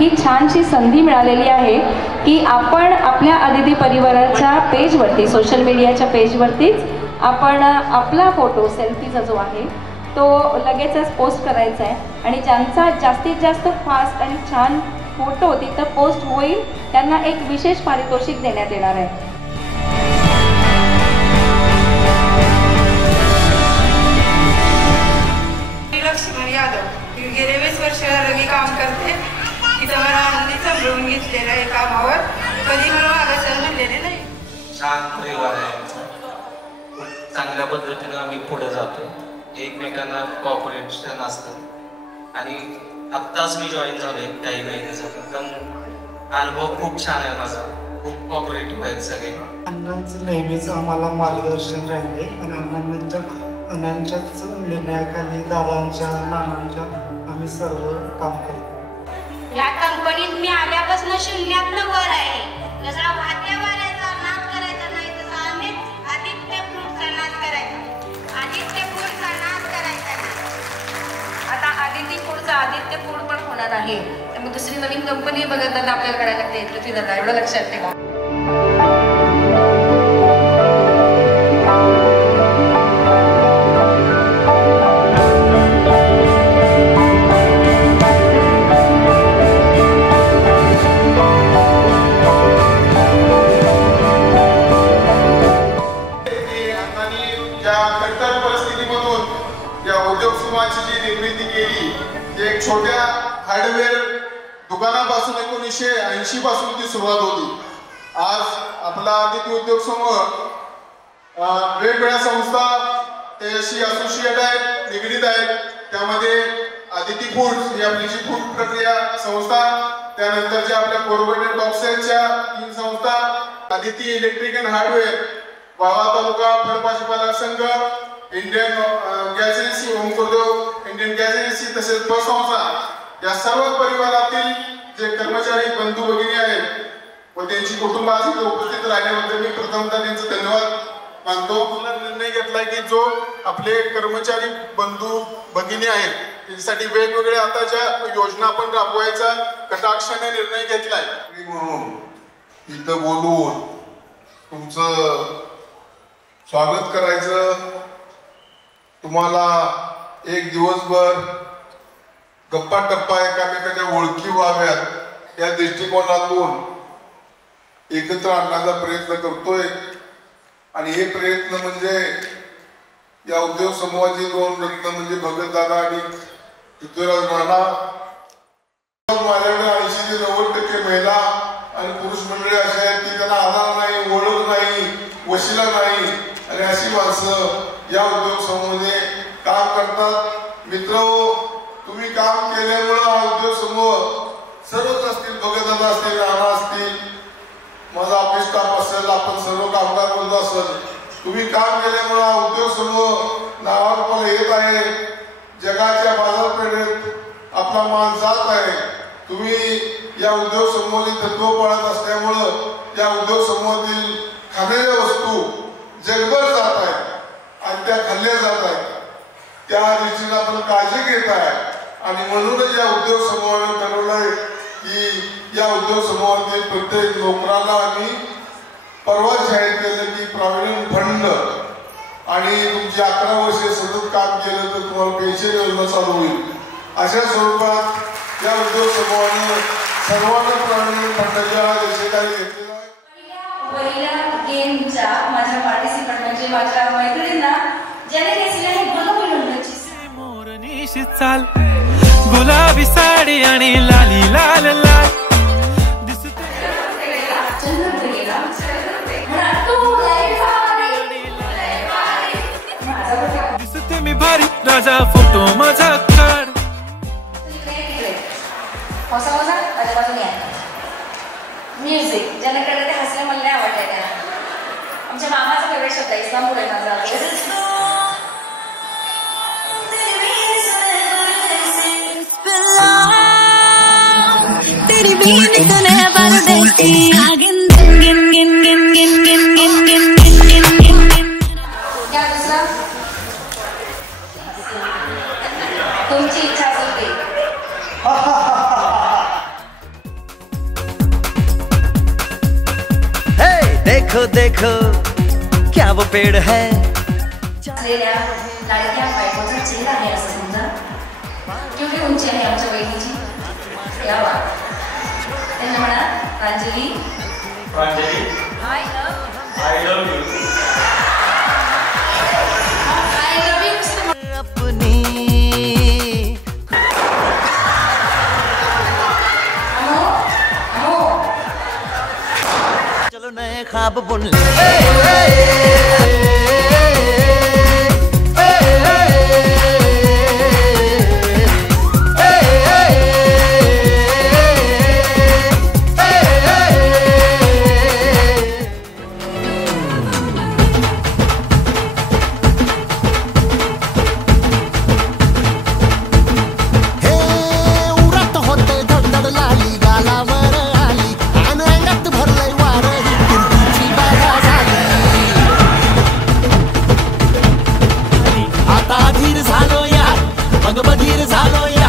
ही छानशी संधी मिळालेली आहे की आपण आपल्या अदिती परिवाराच्या पेजवरती, सोशल मीडियाच्या पेजवरतीच आपण आपला फोटो सेल्फीचा जो आहे तो लगेचच पोस्ट करायचा आहे आणि ज्यांचा जास्तीत जास्त फास्ट आणि छान फोटो तिथं पोस्ट होईल त्यांना एक विशेष पारितोषिक देण्यात येणार आहे. लक्ष्मण यादव गेले 20 वर्ष मी काम करते. इथं मला आनंदी समजून घेतलेलं आहे कामावर, कधी मला मागायचं म्हणलेले नाही. छान परिवार आहे, चांगल्या पद्धतीने आम्ही पुढे जातो, एकमेकांना कॉपरेशन असतं आणि आत्ताच मी जॉईन झालोय काही महिन्यासाठी, पण अनुभव खूप छान आहे माझा, खूप कॉपरेटिव्ह आहेत सगळे. अण्णांचं नेहमीच आम्हाला मार्गदर्शन राहिले आणि अण्णांच्याच निर्णयाखाली दादांच्या नानांच्या आम्ही सर्व काम करतो. या कंपनीत मी आल्यापासून शून्यातनं वर आहे. जसा भात्यावाल्याचा नाद करायचा नाही तसा आदित्य फ्रूटचा नाद करायचा. आदित्य फूडचा नाद करायचा नाही. आता आदित्य फूडचा आदित्य फूड पण होणार आहे, त्यामुळे दुसरी नवीन कंपनी बघत आपल्याला करायला लागते. पृथ्वी दादा एवढं लक्षात ठेवा. एक छोट्या हार्डवेअर दुकानापासून 1980 पासून ती सुरुवात होती. आज आपला आदित्य उद्योग समूह वेगवेगळ्या संस्था त्याशी असोसिएट आहेत, निगडीत आहेत. त्यामध्ये आदिती फूड्स ही आपली जी फूड प्रक्रिया संस्था, त्यानंतरच्या आपल्या कोरोबेटेड बॉक्सेसच्या 3 संस्था, आदिती इलेक्ट्रिक अँड हार्डवेअर, वावा तालुका फळभाजीपाला संघ, इंडियन गॅस एजन्सी, ओमकुर्दो इंडियन गॅस एजन्सी, तसेच पतसंस्था, या सर्व परिवारातील जे कर्मचारी बंधू भगिनी आहेत व त्यांची कुटुंब आज इथे उपस्थित राहिल्याबद्दल मी प्रथमतः त्यांचा धन्यवाद मानतो. निर्णय घेतला की जो आपले कर्मचारी बंधू भगिनी आहेत त्यांच्यासाठी वेगवेगळ्या आताच्या योजना आपण राबवायचा कटाक्षाने निर्णय घेतलाय. म्हणून इथं बोलून तुमचं स्वागत करायचं, तुम्हाला एक दिवसभर गप्पा टप्पा एकामेकाच्या ओळखी व्हाव्यात या दृष्टिकोनातून एकत्र आणण्याचा प्रयत्न करतोय. आणि हे प्रयत्न म्हणजे या उद्योग समूहाचे 2 रत्न म्हणजे भगत दादा आणि पृथ्वीराज राणा. माझ्याकडे 80 ते 90% महिला आणि पुरुष मंडळी अशी आहेत की त्यांना आधार नाही, ओळख नाही, वशिला नाही, आणि अशी माणसं या उद्योग समूहामध्ये काम करतात. मित्र, तुम्ही काम केल्यामुळं हा उद्योग समूह सर्वच असतील, भगतदादा असतील, राणा असतील, माझा ऑफिस स्टाफ असेल, आपण सर्व कामगार बंधू असेल, तुम्ही काम केल्यामुळं हा उद्योग समूह नावारूपाला येत आहे. जगाच्या बाजारपेठेत आपला मान जात आहे. तुम्ही या उद्योग समूहाचे तत्व पाळत असल्यामुळं या उद्योग समूहातील खाण्याच्या वस्तू जगभर जात आहेत आणि त्या खाल्ल्या जात आहेत. त्या दृष्टीने आपण काळजी घेत आहे आणि म्हणूनच या उद्योग समूहाने ठरवलंय की या उद्योग समूहातील प्रत्येक नोकराला आम्ही परवा जाहीर केलं की प्रॉव्हिडंट फंड आणि तुमची 11 वर्षे सतत काम केलं तर तुम्हाला पेन्शन योजना चालू होईल. अशा स्वरूपात या उद्योग समूहाने सर्वांना प्रॉव्हिडंट फंडाच्या देशेकारी घेतलेला आहे. पहिल्या गेमच्या माझ्या पार्टिसिपंट म्हणजे माझ्या मैत्रिणींना ज्याने घेतलेलं आहे गुलाबी मोरनीशी चाल, गुलाबी साडी आणि लाली लाल लाल दिसते दिसते मी भारी, राजा फोटो माझा काढ. म्युझिक ज्याच्याकडे ते हसले मला नाही आवडते. त्या आमच्या मामाचा फेवरेट शब्द आहे, इस्लामपूर आहे माझा. तुमची इच्छा असेल देखो देखो क्या वो पेड़ है. लाडक्या बायकोचा चेहरा आहे असं समजा. केवढी उंची आहे आमच्या वहिनीची. यावा त्यांना म्हणा Pranjali. Pranjali I love you. चलो नए ख्वाब बुन ले. बधीर झालो या